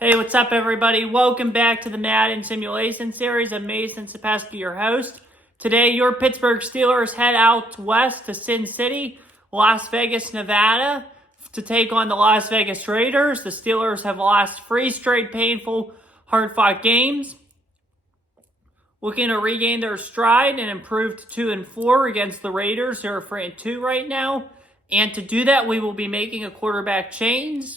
Hey, what's up, everybody? Welcome back to the Madden Simulation Series. I'm Mason Sapesky, your host. Today, your Pittsburgh Steelers head out west to Sin City, Las Vegas, Nevada, to take on the Las Vegas Raiders. The Steelers have lost 3 straight painful, hard-fought games, looking to regain their stride and improve to 2-4 against the Raiders, who are 3-2 right now. And to do that, we will be making a quarterback change.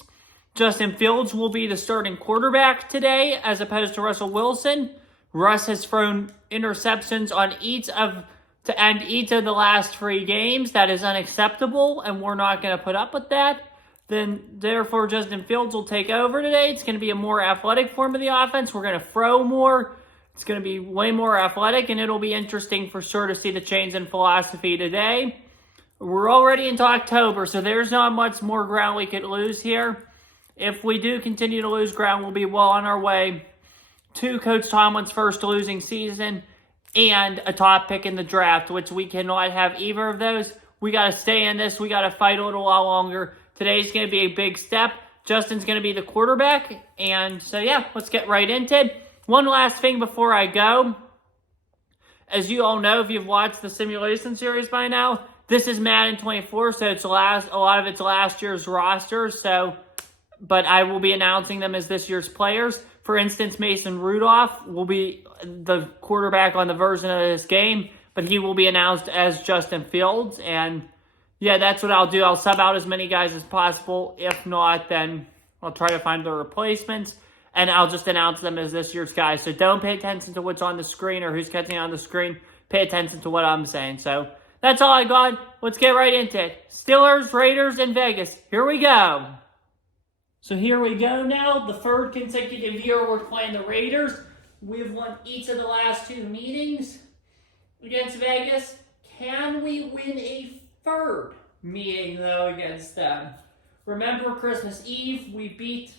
Justin Fields will be the starting quarterback today as opposed to Russell Wilson. Russ has thrown interceptions to end each of the last 3 games. That is unacceptable, and we're not going to put up with that. Therefore, Justin Fields will take over today. It's going to be a more athletic form of the offense. We're going to throw more. It's going to be way more athletic, and it'll be interesting for sure to see the change in philosophy today. We're already into October, so there's not much more ground we could lose here. If we do continue to lose ground, we'll be well on our way to Coach Tomlin's first losing season and a top pick in the draft, which we cannot have either of those. We got to stay in this. We got to fight a little while longer. Today's going to be a big step. Justin's going to be the quarterback. And so, yeah, let's get right into it. One last thing before I go. As you all know, if you've watched the simulation series by now, this is Madden 24, so it's a lot of it's last year's roster. But I will be announcing them as this year's players. For instance, Mason Rudolph will be the quarterback on the version of this game, but he will be announced as Justin Fields. And yeah, that's what I'll do. I'll sub out as many guys as possible. If not, then I'll try to find the replacements, and I'll just announce them as this year's guys. So don't pay attention to what's on the screen or who's catching on the screen. Pay attention to what I'm saying. So that's all I got. Let's get right into it. Steelers, Raiders, and Vegas. Here we go. So here we go now. The third consecutive year we're playing the Raiders. We've won each of the last 2 meetings against Vegas. Can we win a third meeting, though, against them? Remember Christmas Eve, we beat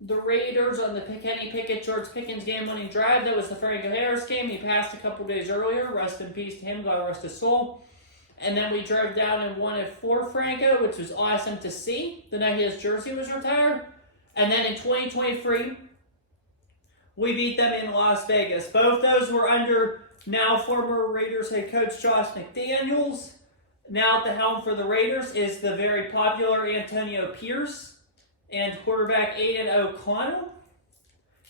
the Raiders on the Kenny Pickett, George Pickens game-winning drive. That was the Franco Harris game. He passed a couple days earlier. Rest in peace to him. God rest his soul. And then we drove down and won it for Franco, which was awesome to see the night his jersey was retired. And then in 2023, we beat them in Las Vegas. Both those were under now former Raiders head coach Josh McDaniels. Now at the helm for the Raiders is the very popular Antonio Pierce and quarterback Aiden O'Connell.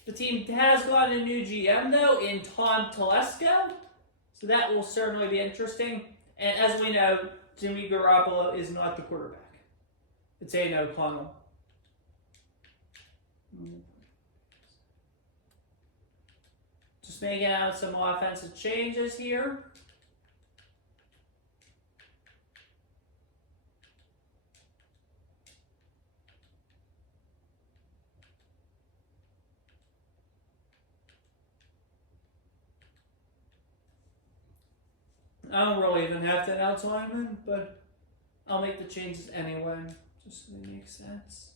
The team has gotten a new GM, though, in Tom Telesco. So that will certainly be interesting. And as we know, Jimmy Garoppolo is not the quarterback. It's Aiden O'Connell. Just making out some offensive changes here. I don't really even have to announce linemen, but I'll make the changes anyway, just so they make sense.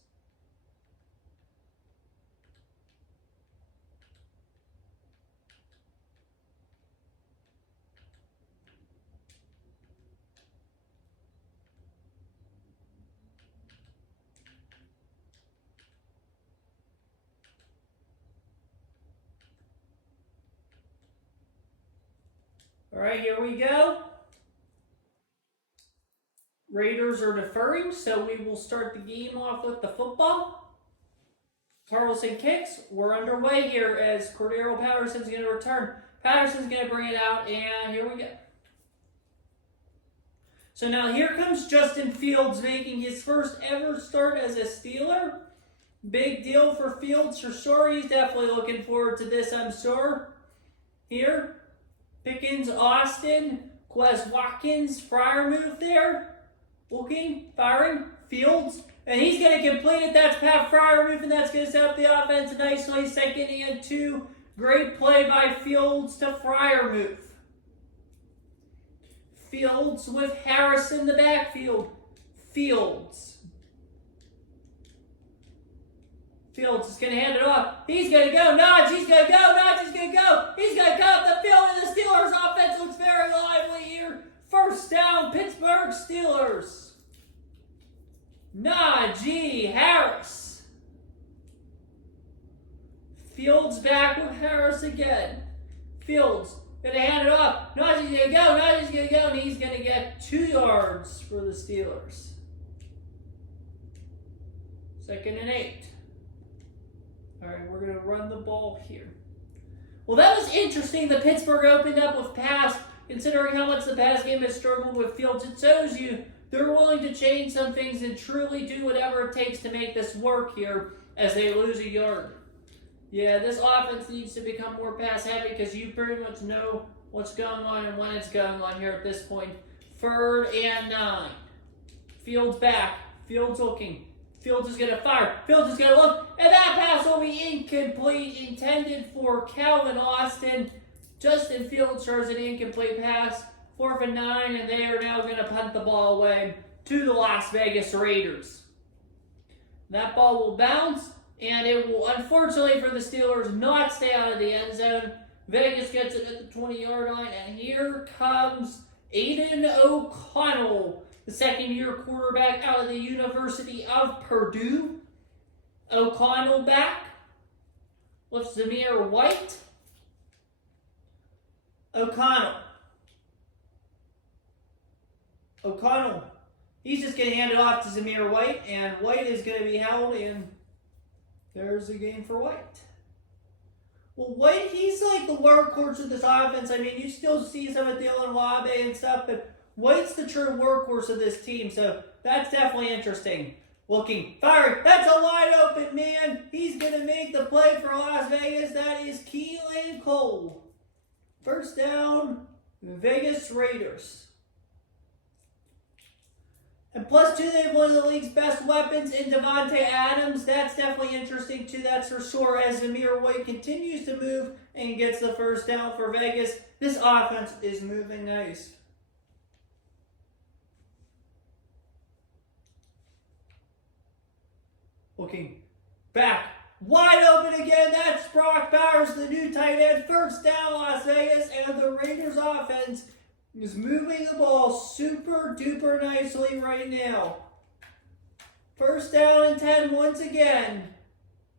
All right, here we go. Raiders are deferring, so we will start the game off with the football. Carlson kicks. We're underway here as Cordero Patterson's going to return. Patterson's going to bring it out, and here we go. So now here comes Justin Fields making his first ever start as a Steeler. Big deal for Fields for sure. He's definitely looking forward to this, I'm sure. Here. Pickens, Austin, Quez Watkins, Freiermuth there. Looking, firing, Fields. And he's going to complete it. That's Pat Freiermuth, and that's going to set up the offense nicely. 2nd and 2. Great play by Fields to Freiermuth. Fields with Harris in the backfield. Fields is going to hand it off. He's going to go. Nodge, he's going to go. Nodge is going to go. He's going to cut the field, and the Steelers offense looks very lively here. First down, Pittsburgh Steelers. Najee Harris. Fields back with Harris again. Fields gonna hand it off. Najee's gonna go. Najee's gonna go, and he's gonna get 2 yards for the Steelers. 2nd and 8. All right, we're gonna run the ball here. Well, that was interesting. The Pittsburgh opened up with pass. Considering how much the pass game has struggled with Fields, it shows you they're willing to change some things and truly do whatever it takes to make this work here as they lose a yard. Yeah, this offense needs to become more pass heavy because you pretty much know what's going on and when it's going on here at this point. 3rd and 9. Fields back. Fields looking. Fields is going to fire. Fields is going to look. And that pass will be incomplete. Intended for Calvin Austin. Justin Fields throws an incomplete pass. 4th and 9. And they are now going to punt the ball away to the Las Vegas Raiders. That ball will bounce. And it will, unfortunately for the Steelers, not stay out of the end zone. Vegas gets it at the 20-yard line. And here comes Aiden O'Connell, the second-year quarterback out of the University of Purdue. O'Connell back with Zamir White. O'Connell. He's just going to hand it off to Zamir White, and White is going to be held, and there's a game for White. Well, White, he's like the workhorse of this offense. I mean, you still see some of Dylan Wabe and stuff, but White's the true workhorse of this team, so that's definitely interesting. Looking, firing, that's a wide open man. He's going to make the play for Las Vegas. That is Keelan Cole. 1st down, Vegas Raiders. And +2, they have one of the league's best weapons in Devontae Adams. That's definitely interesting too, that's for sure, as Zamir White continues to move and gets the 1st down for Vegas. This offense is moving nice. Looking back. Wide open again. That's Brock Bowers, the new tight end. 1st down, Las Vegas. And the Raiders offense is moving the ball super duper nicely right now. 1st down and 10 once again.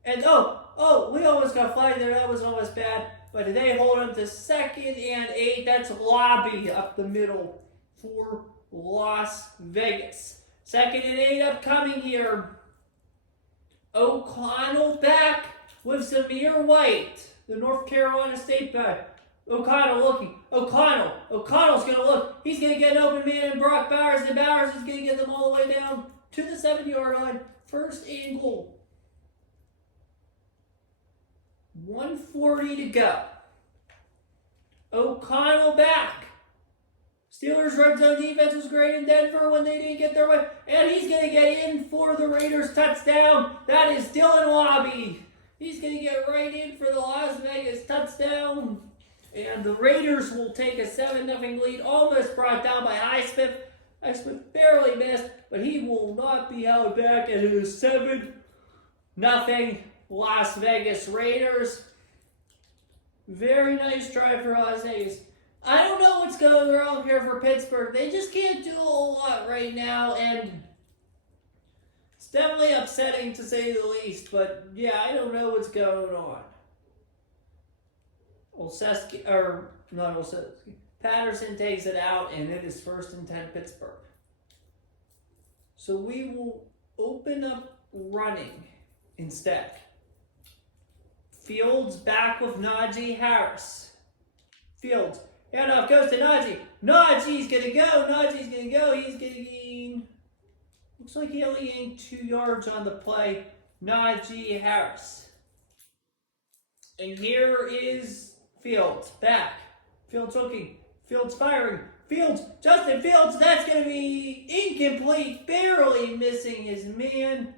And we almost got flagged there. That was almost bad. But they hold him to 2nd and 8. That's Lobby up the middle for Las Vegas. 2nd and 8 upcoming here. O'Connell back with Zamir White, the North Carolina State back. O'Connell looking. O'Connell's going to look. He's going to get an open man in Brock Bowers, and Bowers is going to get them all the way down to the 7-yard line. 1st and goal. 1:40 to go. O'Connell back. Steelers' red zone defense was great in Denver when they didn't get their way. And he's going to get in for the Raiders touchdown. That is Dylan Wabe. He's going to get right in for the Las Vegas touchdown. And the Raiders will take a 7-0 lead, almost brought down by Highsmith. Highsmith barely missed, but he will not be held back. It is 7-0 Las Vegas Raiders. Very nice try for Las Vegas. I don't know what's going wrong here for Pittsburgh. They just can't do a whole lot right now, and it's definitely upsetting to say the least. But yeah, I don't know what's going on. Patterson takes it out, and it is 1st and 10 Pittsburgh. So we will open up running instead. Fields back with Najee Harris. Fields. Handoff goes to Najee. Najee's going to go. He's getting... Looks like he only gained 2 yards on the play. Najee Harris. And here is Fields. Back. Fields looking. Fields firing. Justin Fields. That's going to be incomplete. Barely missing his man.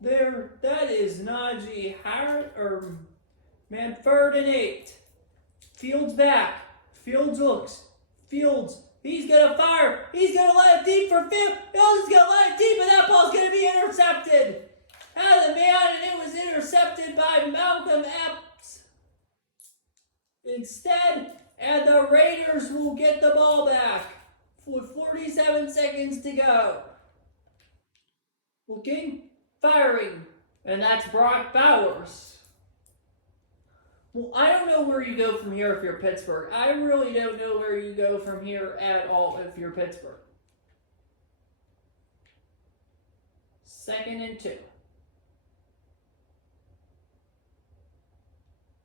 There. That is Najee Harris. 3rd and 8. Fields back. Fields looks. Fields. He's going to fire. He's going to let it deep for Fields. Fields is going to let it deep, and that ball's going to be intercepted. Out of the man, and it was intercepted by Malcolm Epps. Instead, and the Raiders will get the ball back with 47 seconds to go. Looking. Firing. And that's Brock Bowers. Well, I don't know where you go from here if you're Pittsburgh. I really don't know where you go from here at all if you're Pittsburgh. 2nd and 2.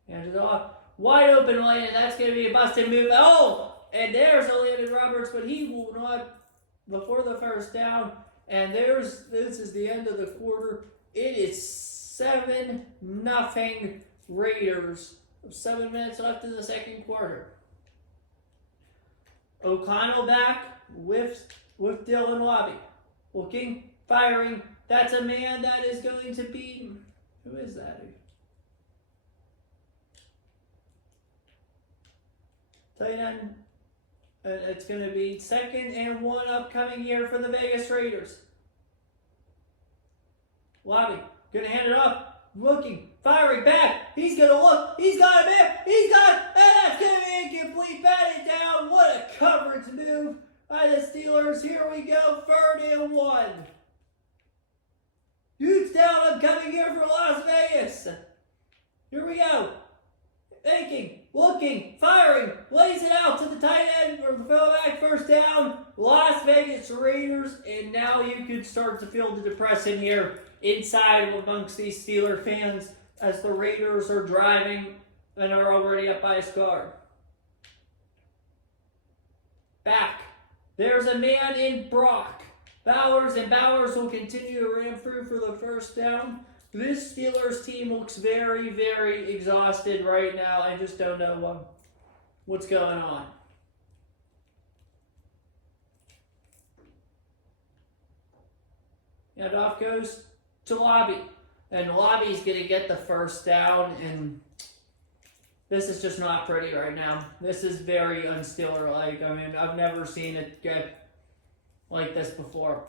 Hands it off. Wide open lane, and that's going to be a busted move. Oh! And there's a Landon Roberts, but he will not before the first down. And this is the end of the quarter. It is 7-0 Raiders. 7 minutes left in the second quarter. O'Connell back with Dylan Lobby. Looking, firing. That's a man that is going to be... Who is that? Tight end. It's going to be 2nd and 1 upcoming here for the Vegas Raiders. Lobby, going to hand it off. Looking, firing back. He's going to look. He's got it, man. He's got it. And that's going to be incomplete. Batted down. What a coverage move by the Steelers. Here we go. 3rd and 1. Huge down upcoming here for Las Vegas. Here we go. Faking, looking, firing, lays it out to the tight end or the fullback, first down. Las Vegas Raiders, and now you can start to feel the depression here inside amongst these Steeler fans as the Raiders are driving and are already up by a score. Back. There's a man in Brock. Bowers, and Bowers will continue to ram through for the first down. This Steelers team looks very, very exhausted right now. I just don't know what's going on. And off goes to Lobby. And Lobby's going to get the first down. And this is just not pretty right now. This is very un-Steeler-like. I mean, I've never seen it get like this before.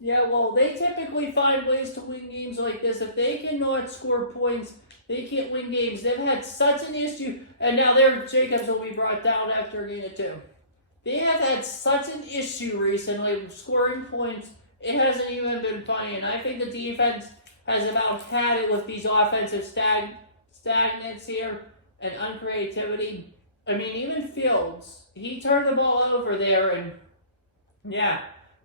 Yeah, well, they typically find ways to win games like this. If they cannot score points, they can't win games. They've had such an issue, and now Jacobs will be brought down after a gain of 2. They have had such an issue recently with scoring points. It hasn't even been funny, and I think the defense has about had it with these offensive stagnants here and uncreativity. I mean, even Fields, he turned the ball over there, and yeah.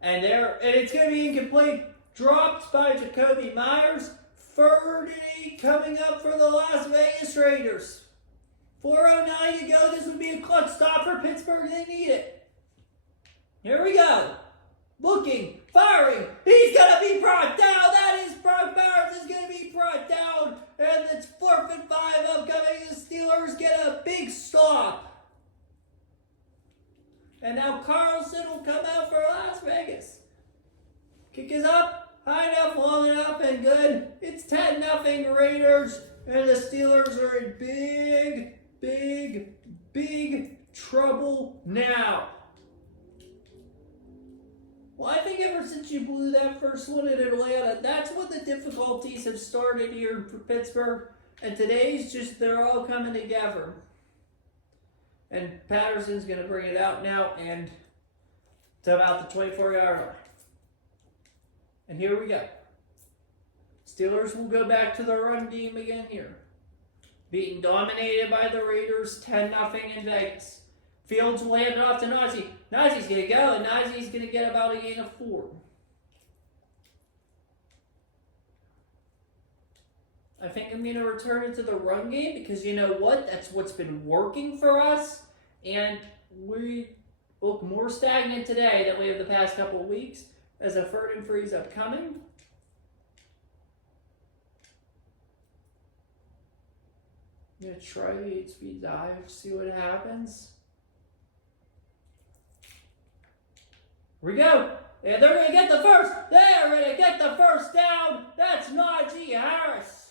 And it's going to be incomplete. Dropped by Jacoby Myers. 3rd and 8 coming up for the Las Vegas Raiders. 4:09 to go. This would be a clutch stop for Pittsburgh. They need it. Here we go. Looking, firing. He's going to be brought down. That is Brock Bowers is going to be brought down. And it's 4th and 5 upcoming. The Steelers get a big stop. And now Carlson will come out for Las Vegas. Kick is up, high enough, long enough, and good. It's 10-0 Raiders, and the Steelers are in big, big, big trouble now. Well, I think ever since you blew that first one in Atlanta, that's when the difficulties have started here for Pittsburgh. And today's just, they're all coming together. And Patterson's going to bring it out now and to about the 24-yard line. And here we go. Steelers will go back to the run game again here. Being dominated by the Raiders, 10-0 in Vegas. Fields will hand it off to Najee. Najee's going to go, and Najee's going to get about a gain of 4. I think I'm going to return it to the run game because you know what? That's what's been working for us. And we look more stagnant today than we have the past couple of weeks as a 3rd and 3 is upcoming. I'm going to try the 8-speed dive, see what happens. Here we go. And they're going to get the first. They're going to get the first down. That's Najee Harris.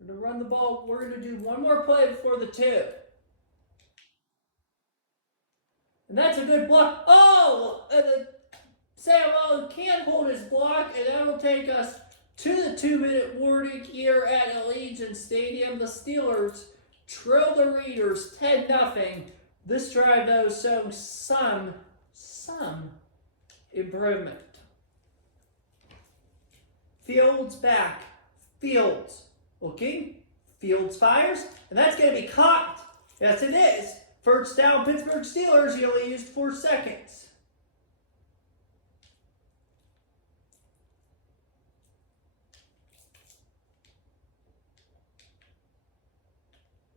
We're going to run the ball. We're going to do one more play before the 2. And that's a good block. Oh! And Samuel can't hold his block, and that will take us to the 2-minute warning here at Allegiant Stadium. The Steelers trail the Raiders 10-0. This drive, though, showing some improvement. Fields back. Fields looking. Fields fires. And that's going to be caught. Yes, it is. First down, Pittsburgh Steelers. He only used 4 seconds.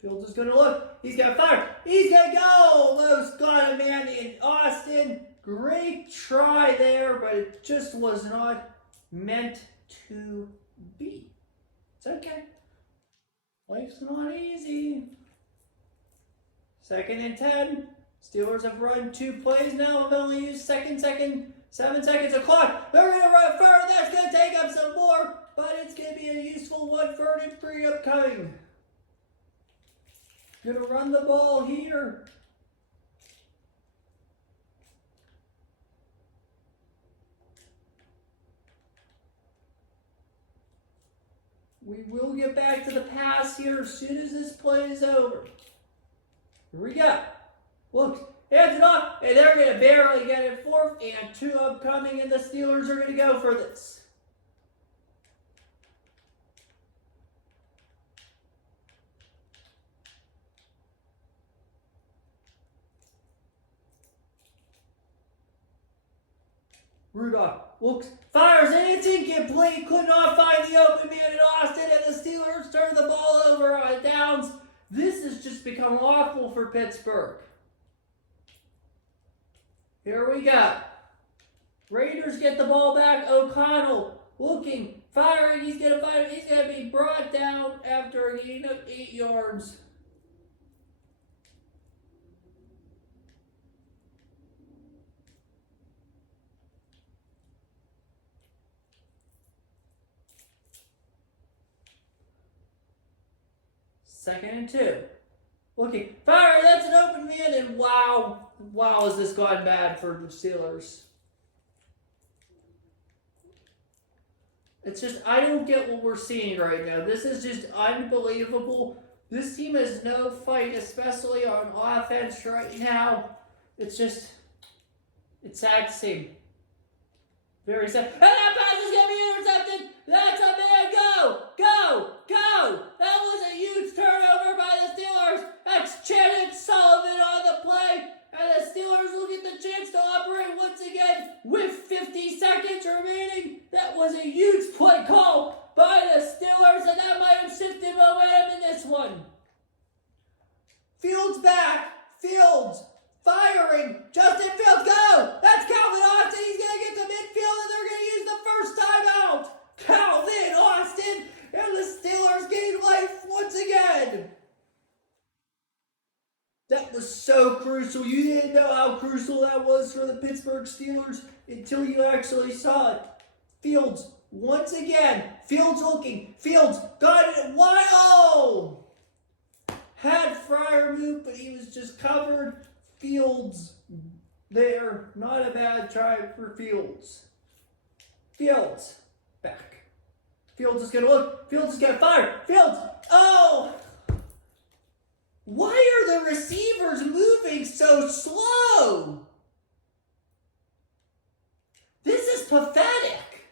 Fields is going to look. He's going to fire. He's going to go. Almost got a man in Austin. Great try there, but it just was not meant to be. It's okay. Life's not easy. 2nd and 10. Steelers have run 2 plays now. Have only used 7 seconds of clock. They're going to run further. That's going to take up some more, but it's going to be a useful one. 3rd and 3 upcoming. Going to run the ball here. We will get back to the pass here as soon as this play is over. Here we go. Look, hands it off, and they're going to barely get it. 4th and 2 upcoming, and the Steelers are going to go for this. Rudolph looks, fires, and it's incomplete. Could not find the open man in Austin, and the Steelers turn the ball over on downs. This has just become awful for Pittsburgh. Here we go. Raiders get the ball back. O'Connell looking, firing. He's going to fire. He's going to be brought down after a gain of 8 yards. Second and 2. Looking. Fire. That's an open man. And wow. Wow, has this gone bad for the Steelers. It's just, I don't get what we're seeing right now. This is just unbelievable. This team has no fight, especially on offense right now. It's just, it's sad to see. Very sad. And that pass is going to be intercepted. That's a man. Go. Go. Go. That was a huge turnover by the Steelers. That's Channing Sullivan on the play. And the Steelers will get the chance to operate once again with 50 seconds remaining. That was a huge play call by the Steelers, and that might have shifted momentum in this one. Fields back. Fields firing. Justin Fields, go. That's Calvin Austin. He's going to get to midfield, and they're going to use the first timeout. Calvin Austin, and the Steelers gain life once again. That was so crucial. You didn't know how crucial that was for the Pittsburgh Steelers until you actually saw it. Fields, once again. Fields looking. Fields got it. Wow! Had Fryer move, but he was just covered. Fields there. Not a bad try for Fields. Fields back. Fields is going to look. Fields is going to fire. Fields. Oh! Why are the receivers moving so slow? This is pathetic.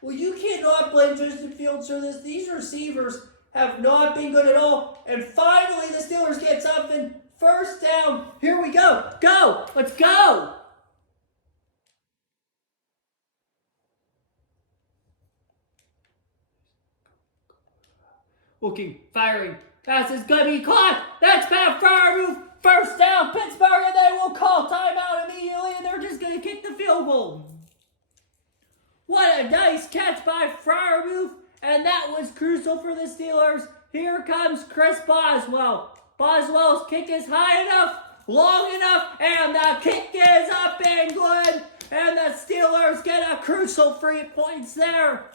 Well, you cannot blame Justin Fields for this. These receivers have not been good at all. And finally, the Steelers get something. First down. Here we go. Go. Let's go. Looking, firing. Pass is going to be caught. That's Pat Freiermuth. First down, Pittsburgh, and they will call timeout immediately, and they're just going to kick the field goal. What a nice catch by Freiermuth, and that was crucial for the Steelers. Here comes Chris Boswell. Boswell's kick is high enough, long enough, and the kick is up and good. And the Steelers get a crucial 3 points there.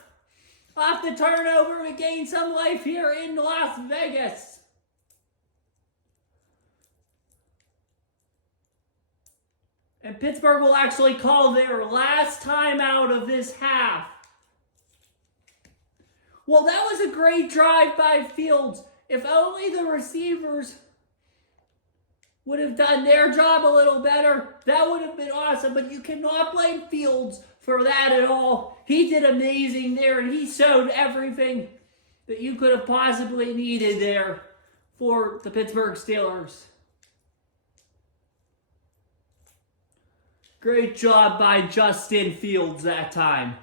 Off the turnover, we gain some life here in Las Vegas. And Pittsburgh will actually call their last timeout of this half. Well, that was a great drive by Fields. If only the receivers would have done their job a little better, that would have been awesome. But you cannot blame Fields for that at all. He did amazing there, and he showed everything that you could have possibly needed there for the Pittsburgh Steelers. Great job by Justin Fields that time.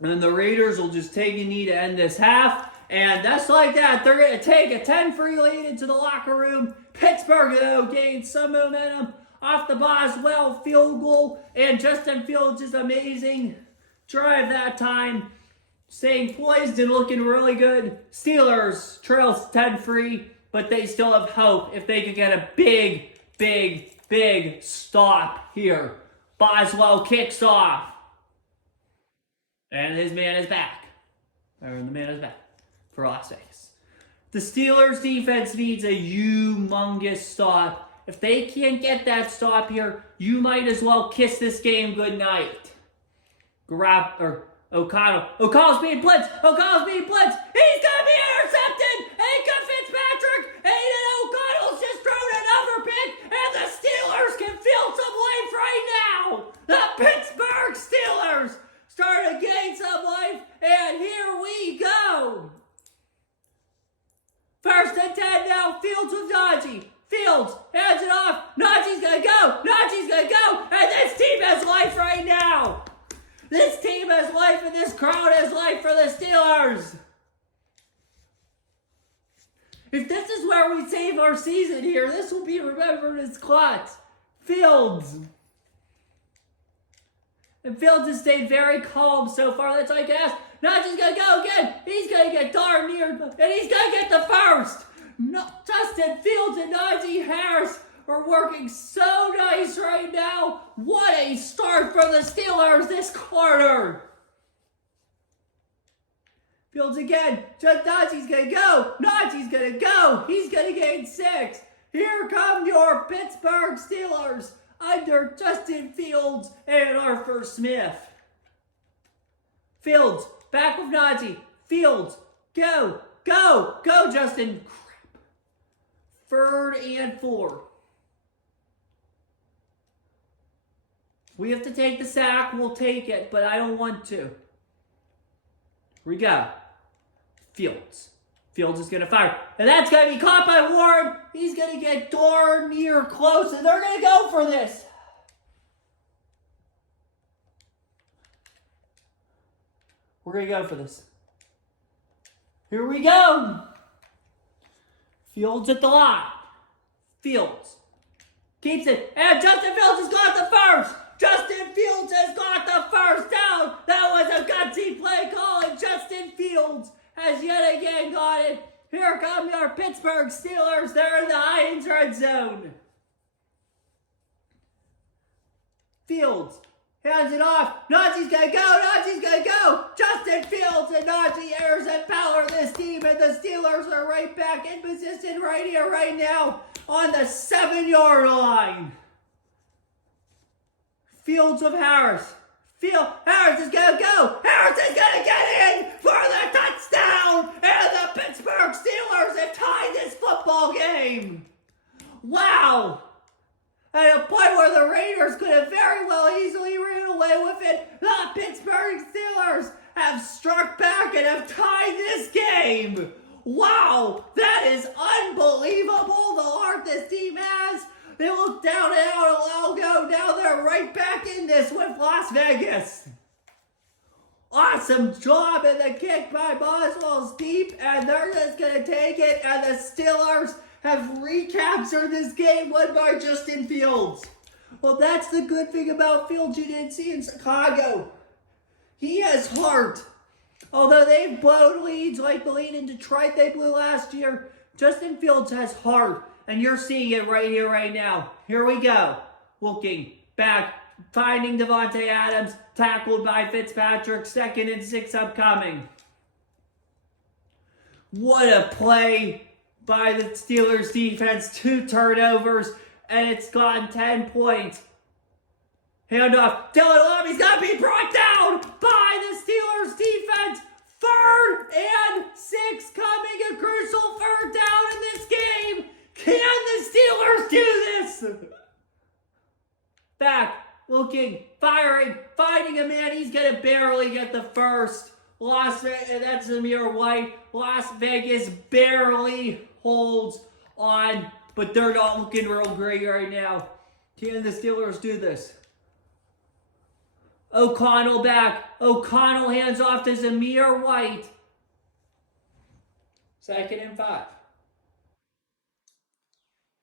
And the Raiders will just take a knee to end this half. And just like that, they're going to take a 10-3 lead into the locker room. Pittsburgh, though, gained some momentum off the Boswell field goal. And Justin Fields is amazing drive that time. Staying poised and looking really good. Steelers trails 10-3, but they still have hope if they can get a big stop here. Boswell kicks off. And his man is back. Or the man is back for Las Vegas. The Steelers defense needs a humongous stop. If they can't get that stop here, you might as well kiss this game goodnight. O'Connell's being blitzed. He's gonna be intercepted. Ain't Fitzpatrick. Aiden O'Connell's just thrown another pick, and the Steelers can feel some life right now. The Pittsburgh Steelers start to gain some life, and here we go. First and 10 now. Fields with Najee. Fields hands it off. Najee's gonna go. And this team has life right now. This team has life, and this crowd has life for the Steelers. If this is where we save our season here, this will be remembered as clutch. Fields. And Fields has stayed very calm so far. That's all I can ask. Najee's going to go again. He's going to get darn near, and he's going to get the first. No, Justin Fields and Najee Harris are working so nice right now. What a start for the Steelers this quarter. Fields again. Just Najee's going to go. He's going to gain 6. Here come your Pittsburgh Steelers under Justin Fields and Arthur Smith. Fields, back with Najee. Fields, go, Justin. Crap. 3rd and 4. We have to take the sack. We'll take it, but I don't want to. Here we go. Fields. Fields is going to fire. And that's going to be caught by Warren. He's going to get darn near close, and they're going to go for this. We're going to go for this. Here we go. Fields at the line. Fields keeps it. And Justin Fields has got the first. Down. That was a gutsy play call, and Justin Fields has yet again got it. Here come your Pittsburgh Steelers. They're in the Heinz red zone. Fields hands it off. Najee's going to go. Justin Fields and Najee Harris empower this team, and the Steelers are right back in position right here, right now, on the 7-yard line. Fields of Harris. Harris is going to go. Harris is going to get in for the touchdown, and the Pittsburgh Steelers have tied this football game. Wow. At a point where the Raiders could have very well easily ran away with it, the Pittsburgh Steelers have struck back and have tied this game. Wow, that is unbelievable, the heart this team has. They look down and out a while ago. Now they're right back in this with Las Vegas. Awesome job, and the kick by Boswell's deep, and they're just going to take it, and the Steelers have recaptured this game won by Justin Fields. Well, that's the good thing about Fields you didn't see in Chicago. He has heart. Although they've blown leads like the lead in Detroit they blew last year, Justin Fields has heart, and you're seeing it right here, right now. Here we go. Looking back, finding Devontae Adams, tackled by Fitzpatrick, 2nd and 6 upcoming. What a play by the Steelers defense. 2 turnovers, and it's gone 10 points. Handoff. Dylan Lobby's got to be brought down by the Steelers defense. 3rd and 6 coming. A crucial 3rd down in this game. Can the Steelers do this? Back, looking, firing, finding a man. He's going to barely get the first. Las Vegas, that's Zamir White. Las Vegas barely holds on, but they're not looking real great right now. Can the Steelers do this? O'Connell back. O'Connell hands off to Zamir White. 2nd and 5.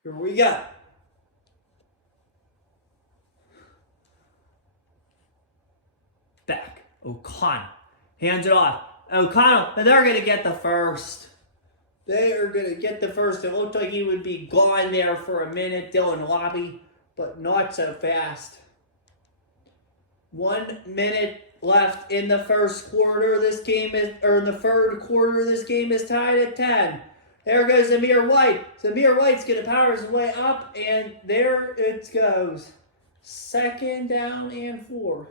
Here we go. Back. O'Connell. Hands it off. O'Connell, and they're going to get the first. They are going to get the first. It looked like he would be gone there for a minute, Dylan Lobby, but not so fast. 1 minute left in the first quarter. This game is, or in the 3rd quarter, this game is tied at 10. There goes Zamir White. Zamir White's going to power his way up, and there it goes. 2nd down and 4.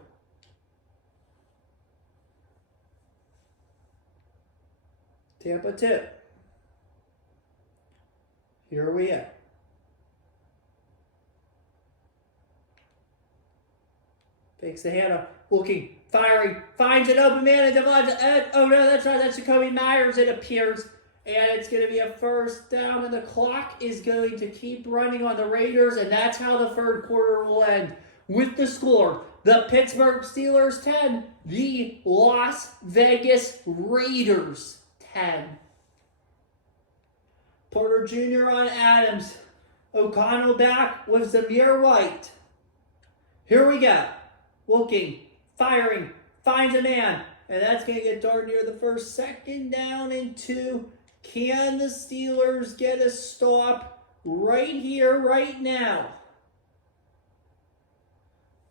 Tampa 2. Here we are. Takes the handoff, looking, firing, finds an open man, and oh no, that's right, that's Jacoby Myers, it appears. And it's going to be a 1st down, and the clock is going to keep running on the Raiders, and that's how the 3rd quarter will end. With the score, the Pittsburgh Steelers 10, the Las Vegas Raiders 10. Porter Jr. on Adams. O'Connell back with Zamir White. Here we go. Looking, firing, finds a man. And that's going to get darn near the first. 2nd down and 2. Can the Steelers get a stop right here, right now?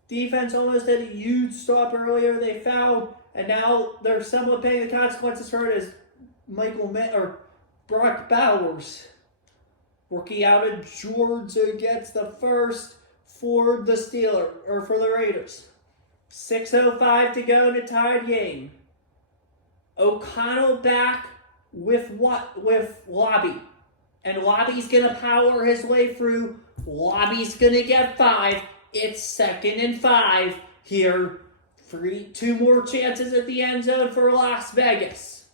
Defense almost had a huge stop earlier. They fouled, and now they're somewhat paying the consequences for it as Brock Bowers, rookie out of Georgia, gets the first for the Steelers, or for the Raiders. 6:05 to go in a tied game. O'Connell back with Lobby. And Lobby's going to power his way through. Lobby's going to get 5. It's 2nd and 5 here. 2 more chances at the end zone for Las Vegas.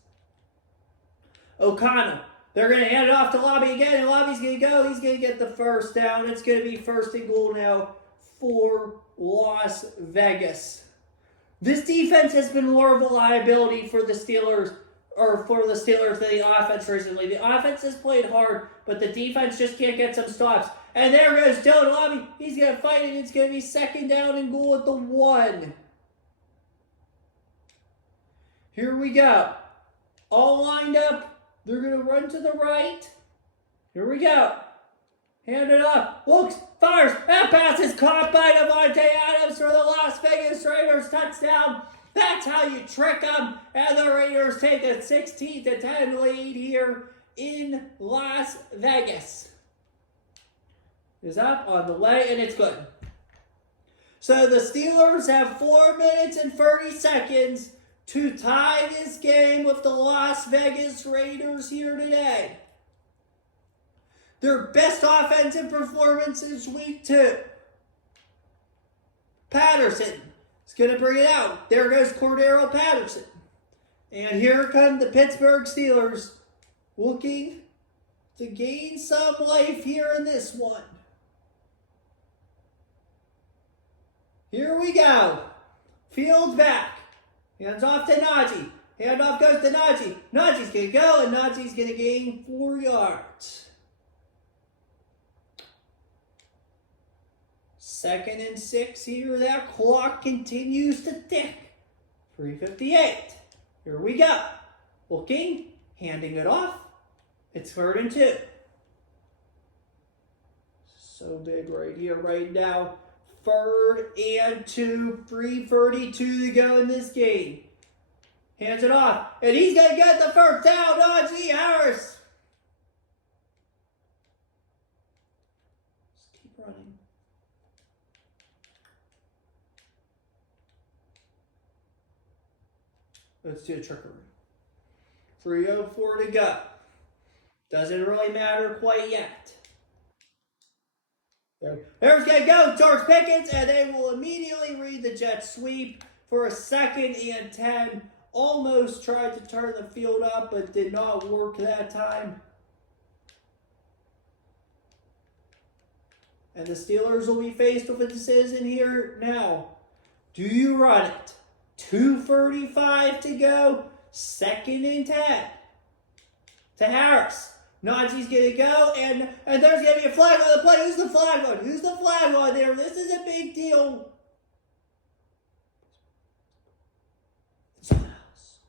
O'Connell, they're going to hand it off to Lobby again, and Lobby's going to go. He's going to get the 1st down. It's going to be 1st and goal now for Las Vegas. This defense has been more of a liability for the Steelers, than the offense recently. The offense has played hard, but the defense just can't get some stops. And there goes Dylan Lobby. He's going to fight it. It's going to be 2nd down and goal at the 1. Here we go. All lined up. They're going to run to the right. Here we go. Hand it up. Looks, fires. That pass is caught by Davante Adams for the Las Vegas Raiders touchdown. That's how you trick them. And the Raiders take a 16-10 lead here in Las Vegas. Is up on the way, and it's good. So the Steelers have 4 minutes and 30 seconds to tie this game with the Las Vegas Raiders here today. Their best offensive performance is week 2. Patterson is going to bring it out. There goes Cordero Patterson. And here come the Pittsburgh Steelers looking to gain some life here in this one. Here we go. Fields back. Hands off to Najee. Handoff goes to Najee. Najee's going to go, and Najee's going to gain 4 yards. 2nd and 6 here. That clock continues to tick. 3:58. Here we go. Looking, handing it off. It's 3rd and 2. So big right here, right now. 3rd and 2. 3:32 to go in this game. Hands it off. And he's going to get the 1st down. Najee Harris. Just keep running. Let's do a trickery. 3:04 to go. Doesn't really matter quite yet. There's going to go George Pickens, and they will immediately read the jet sweep for a 2nd and 10. Almost tried to turn the field up, but did not work that time. And the Steelers will be faced with a decision here now. Do you run it? 2:35 to go, 2nd and 10. To Harris. Najee's going to go, and there's going to be a flag on the play. Who's the flag on? Who's the flag on there? This is a big deal. Someone else.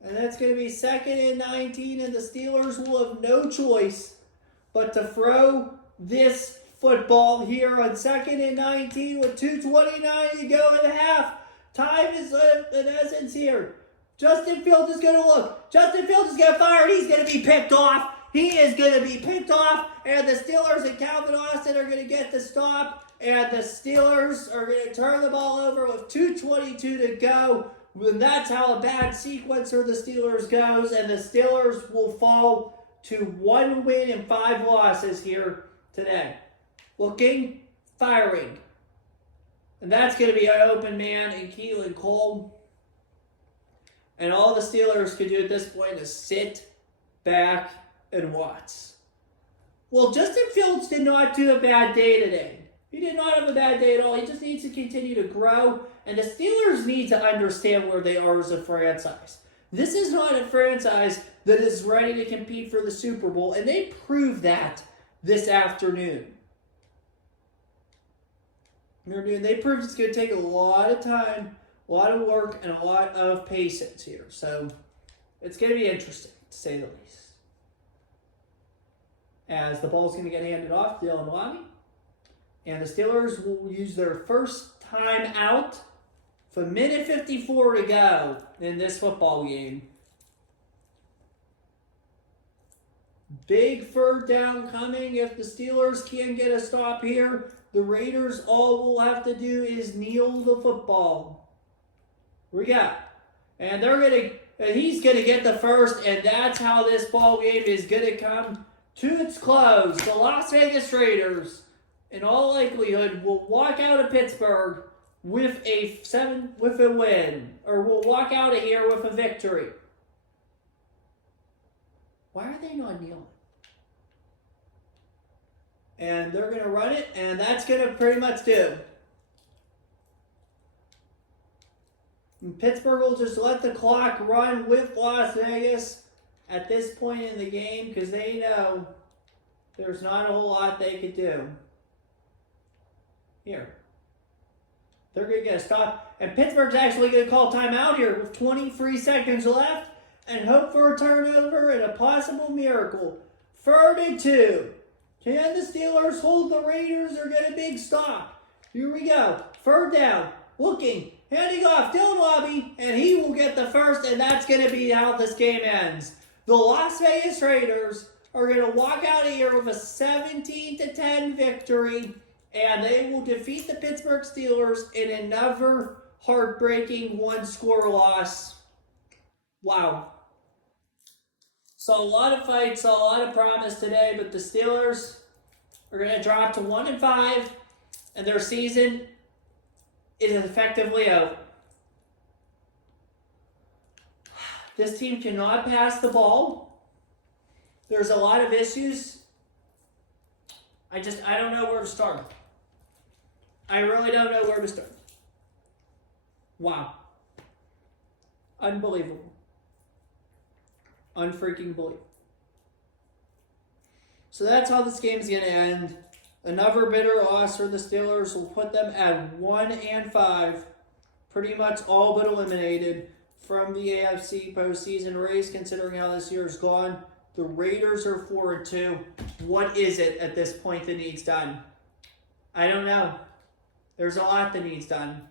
And that's going to be 2nd and 19, and the Steelers will have no choice but to throw this football here on 2nd and 19 with 2:29 to go in the half. Time is in essence here. Justin Fields is going to look. Justin Fields is going to fire, and he's going to be picked off. He is going to be picked off, and the Steelers and Calvin Austin are going to get the stop, and the Steelers are going to turn the ball over with 2:22 to go. And that's how a bad sequence for the Steelers goes, and the Steelers will fall to 1 win and 5 losses here today. Looking, firing. And that's going to be an open man in Keelan Cole. And all the Steelers can do at this point is sit back and watch. Well, Justin Fields did not do a bad day today. He did not have a bad day at all. He just needs to continue to grow. And the Steelers need to understand where they are as a franchise. This is not a franchise that is ready to compete for the Super Bowl. And they proved that this afternoon. They proved it's going to take a lot of time, a lot of work, and a lot of patience here. So it's going to be interesting, to say the least. As the ball's going to get handed off to Dylan Wabi. And the Steelers will use their first time out for minute 54 to go in this football game. Big 3rd down coming if the Steelers can't get a stop here. The Raiders, all we'll have to do is kneel the football. We got. And he's going to get the first, and that's how this ball game is going to come to its close. The Las Vegas Raiders, in all likelihood, will walk out of Pittsburgh with a win, or will walk out of here with a victory. Why are they not kneeling? And they're going to run it, and that's going to pretty much do. And Pittsburgh will just let the clock run with Las Vegas at this point in the game because they know there's not a whole lot they could do. Here. They're going to get a stop. And Pittsburgh's actually going to call timeout here with 23 seconds left and hope for a turnover and a possible miracle. 3rd and 2. Can the Steelers hold the Raiders or get a big stop? Here we go. 3rd down. Looking. Handing off Dylan Wabi. And he will get the first. And that's going to be how this game ends. The Las Vegas Raiders are going to walk out of here with a 17-10 victory. And they will defeat the Pittsburgh Steelers in another heartbreaking 1-score loss. Wow. Saw a lot of fights, saw a lot of promise today, but the Steelers are going to drop to 1-5, and their season is effectively over. This team cannot pass the ball. There's a lot of issues. I don't know where to start. I really don't know where to start. Wow. Unbelievable. Unfreaking believable. So that's how this game is going to end. Another bitter loss for the Steelers will put them at 1-5. Pretty much all but eliminated from the AFC postseason race, considering how this year's gone. The Raiders are 4-2. What is it at this point that needs done? I don't know. There's a lot that needs done.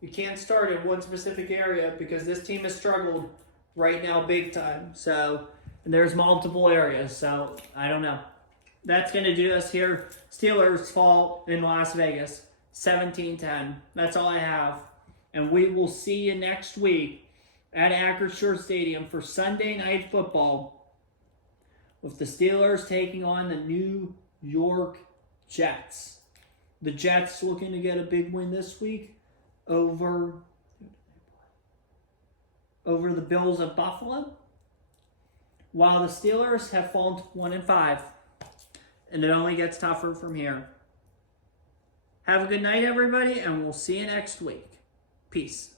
You can't start in one specific area because this team has struggled right now big time. So, and there's multiple areas. So, I don't know. That's going to do us here. Steelers fall in Las Vegas. 17-10. That's all I have. And we will see you next week at Acrisure Stadium for Sunday Night Football, with the Steelers taking on the New York Jets. The Jets looking to get a big win this week over the Bills of Buffalo, while the Steelers have fallen to 1-5, and it only gets tougher from here. Have a good night, everybody, and we'll see you next week. Peace.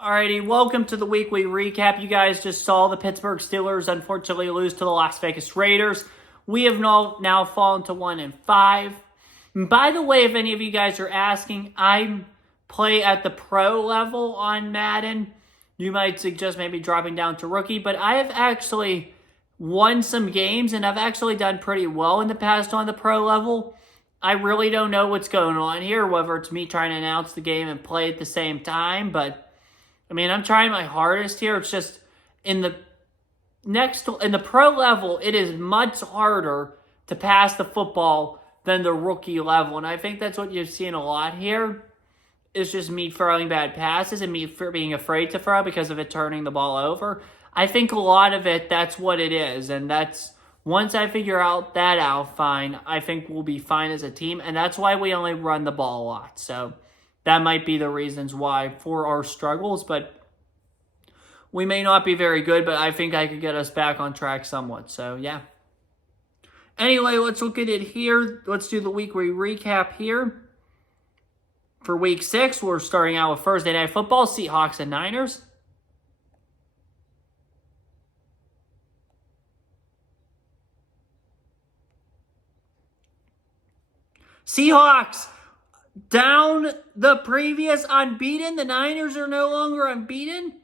Alrighty, welcome to the weekly recap. You guys just saw the Pittsburgh Steelers unfortunately lose to the Las Vegas Raiders. We have now fallen to 1-5. And by the way, if any of you guys are asking, I play at the pro level on Madden. You might suggest maybe dropping down to rookie, but I have actually won some games, and I've actually done pretty well in the past on the pro level. I really don't know what's going on here, whether it's me trying to announce the game and play at the same time, but I mean, I'm trying my hardest here. It's just in the pro level, it is much harder to pass the football than the rookie level. And I think that's what you're seeing a lot here. It's just me throwing bad passes and me being afraid to throw because of it turning the ball over. I think a lot of it, that's what it is. And that's, once I figure that out, fine, I think we'll be fine as a team. And that's why we only run the ball a lot. So that might be the reasons why for our struggles, but we may not be very good, but I think I could get us back on track somewhat. So, yeah. Anyway, let's look at it here. Let's do the weekly recap here. For Week 6, we're starting out with Thursday Night Football, Seahawks and Niners. Seahawks down the previous unbeaten. The Niners are no longer unbeaten.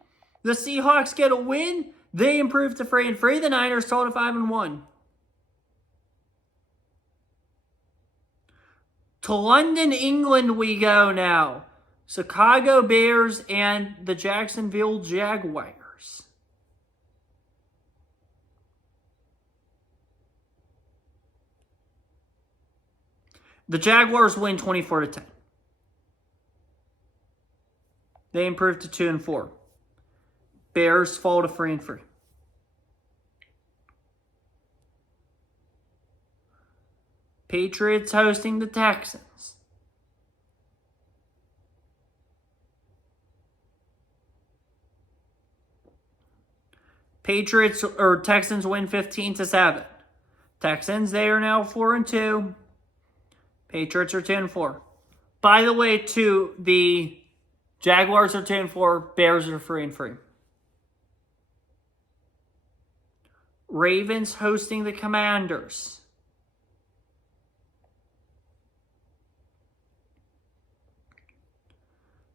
The Seahawks get a win. They improve to 3-3. The Niners fall to 5-1. To London, England we go now. Chicago Bears and the Jacksonville Jaguars. The Jaguars win 24-10. They improve to 2-4. Bears fall to 3-3. Patriots hosting the Texans. Texans win 15-7. Texans, they are now 4-2. Patriots are 10-4. By the way, too, the Jaguars are 10-4. Bears are 3-3. Ravens hosting the Commanders.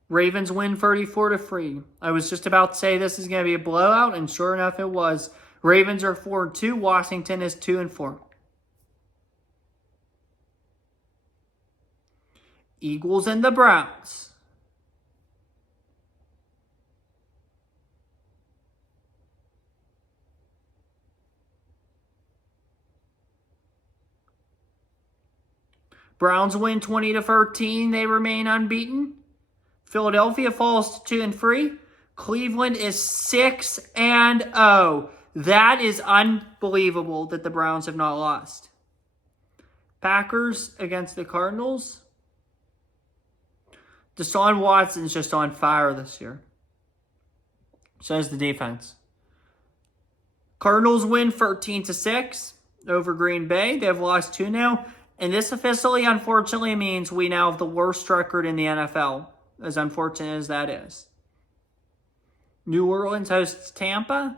Ravens win 34-3. I was just about to say this is going to be a blowout, and sure enough it was. Ravens are 4-2. Washington is 2-4. Eagles and the Browns. Browns win 20-13. They remain unbeaten. Philadelphia falls to 2-3. Cleveland is 6-0. That is unbelievable that the Browns have not lost. Packers against the Cardinals. Deshaun Watson's just on fire this year. So is the defense. Cardinals win 13-6 over Green Bay. They've lost 2 now. And this officially, unfortunately, means we now have the worst record in the NFL. As unfortunate as that is. New Orleans hosts Tampa.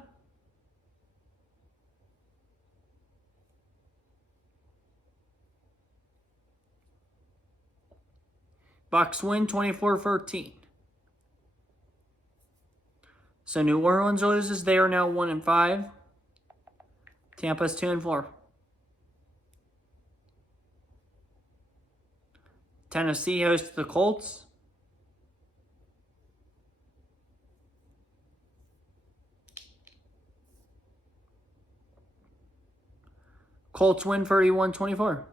Bucks win 24-13. So New Orleans loses. They are now 1-5. Tampa's 2-4. Tennessee hosts the Colts. Colts win 31-24.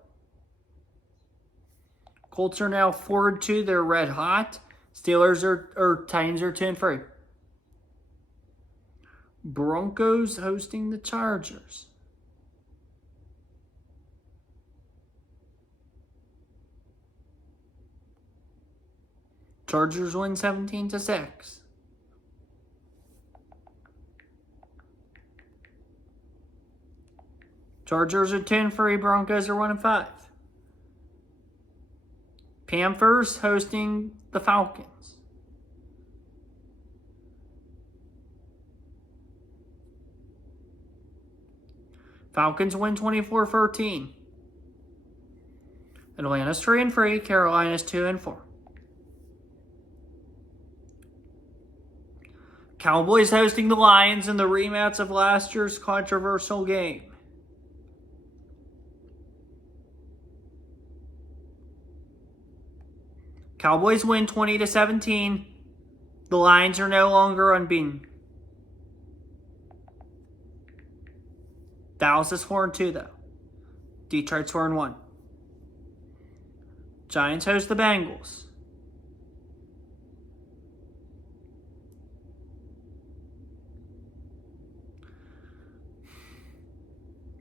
Colts are now 4-2. They're red hot. Titans are 2-3. Broncos hosting the Chargers. Chargers win 17-6. Chargers are 10-3. Broncos are 1-5. Panthers hosting the Falcons. Falcons win 24-13. Atlanta's 3-3. Carolina's 2-4. Cowboys hosting the Lions in the rematch of last year's controversial game. Cowboys win 20-17. The Lions are no longer unbeaten. Dallas is 4-2 though. Detroit's 4-1. Giants host the Bengals.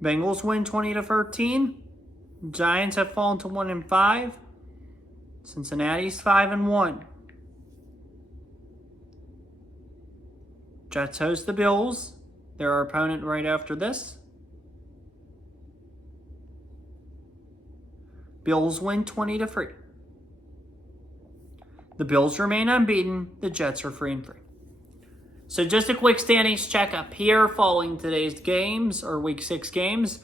Bengals win 20-13. Giants have fallen to 1-5. Cincinnati's 5-1. Jets host the Bills. They're our opponent right after this. Bills win 20-3. The Bills remain unbeaten. The Jets are 3-3. So just a quick standings checkup here following today's games, or Week 6 games.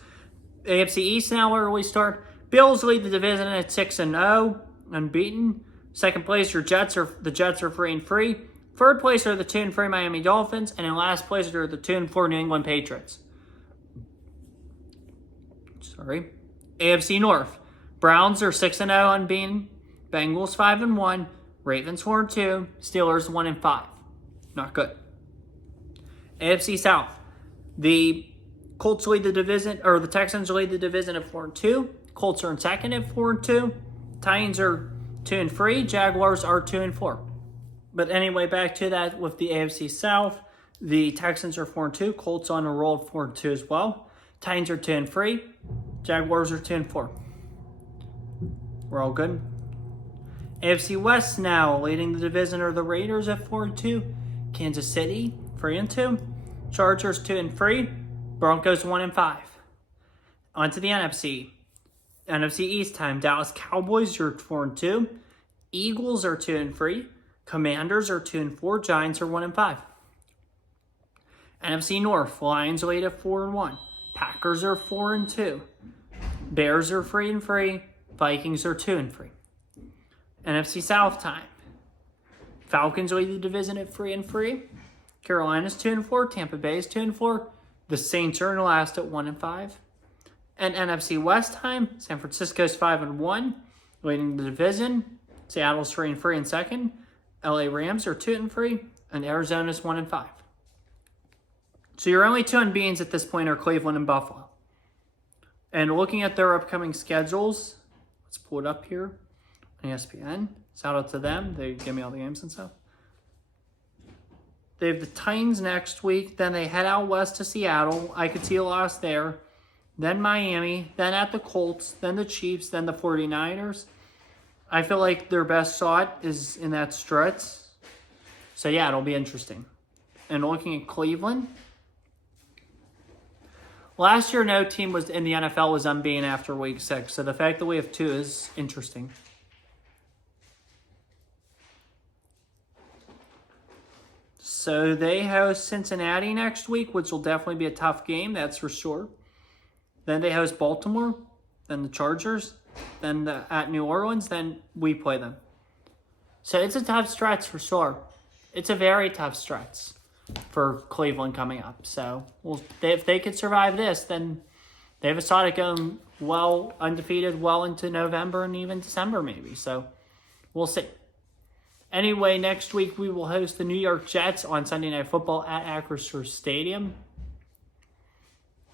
AFC East now where we start. Bills lead the division at 6-0, unbeaten. Second place, the Jets are 3-3. Third place are the 2-3 Miami Dolphins, and in last place are the 2-4 New England Patriots. AFC North. Browns are 6-0, unbeaten. Bengals 5-1. Ravens 4-2. Steelers 1-5. Not good. AFC South. The Colts lead the division, or the Texans lead the division at 4-2. Colts are in second at 4-2. Titans are 2-3. Jaguars are 2-4. But anyway, back to that with the AFC South. The Texans are 4-2. Colts on a roll at 4-2 as well. Titans are 2-3. Jaguars are 2-4. We're all good. AFC West now leading the division are the Raiders at 4-2. Kansas City 3-2. Chargers 2-3. Broncos 1-5. On to the NFC. NFC East time. Dallas Cowboys are 4-2. Eagles are 2-3. Commanders are 2-4. Giants are 1-5. NFC North. Lions lead at 4-1. Packers are 4-2. Bears are 3-3. Vikings are 2-3. NFC South time. Falcons lead the division at 3-3. Carolina's 2-4. Tampa Bay is 2-4. The Saints are in last at 1-5. And NFC West time. San Francisco's 5-1, leading the division. Seattle's 3-3 in second. LA Rams are 2-3, and Arizona's 1-5. So your only two unbeatens at this point are Cleveland and Buffalo. And looking at their upcoming schedules, let's pull it up here on ESPN. Shout out to them. They give me all the games and stuff. They have the Titans next week. Then they head out west to Seattle. I could see a loss there. Then Miami. Then at the Colts. Then the Chiefs. Then the 49ers. I feel like their best shot is in that stretch. So yeah, it'll be interesting. And looking at Cleveland. Last year, no team was in the NFL was unbeaten after Week 6. So the fact that we have two is interesting. So they host Cincinnati next week, which will definitely be a tough game, that's for sure. Then they host Baltimore, then the Chargers, then at New Orleans, then we play them. So it's a tough stretch for sure. It's a very tough stretch for Cleveland coming up. So if they could survive this, then they have a shot at going well, undefeated, well into November and even December maybe. So we'll see. Anyway, next week we will host the New York Jets on Sunday Night Football at Acrisure Stadium.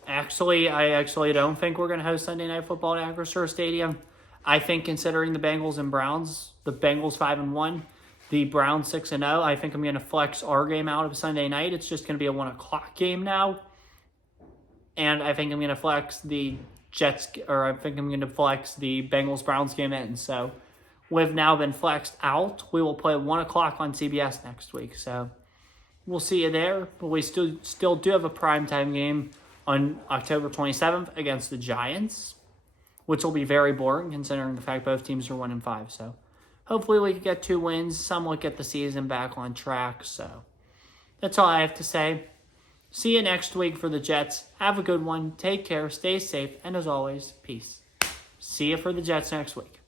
I actually don't think we're going to host Sunday Night Football at Acrisure Stadium. I think considering the Bengals and Browns, the Bengals 5-1, the Browns 6-0. I think I'm going to flex our game out of Sunday night. It's just going to be a 1 o'clock game now. And I think I'm going to flex the Bengals-Browns game in. So we've now been flexed out. We will play 1 o'clock on CBS next week. So we'll see you there. But we still do have a primetime game on October 27th against the Giants, which will be very boring considering the fact both teams are 1-5. So hopefully we can get 2 wins. Somewhat get the season back on track. So that's all I have to say. See you next week for the Jets. Have a good one. Take care. Stay safe. And as always, peace. See you for the Jets next week.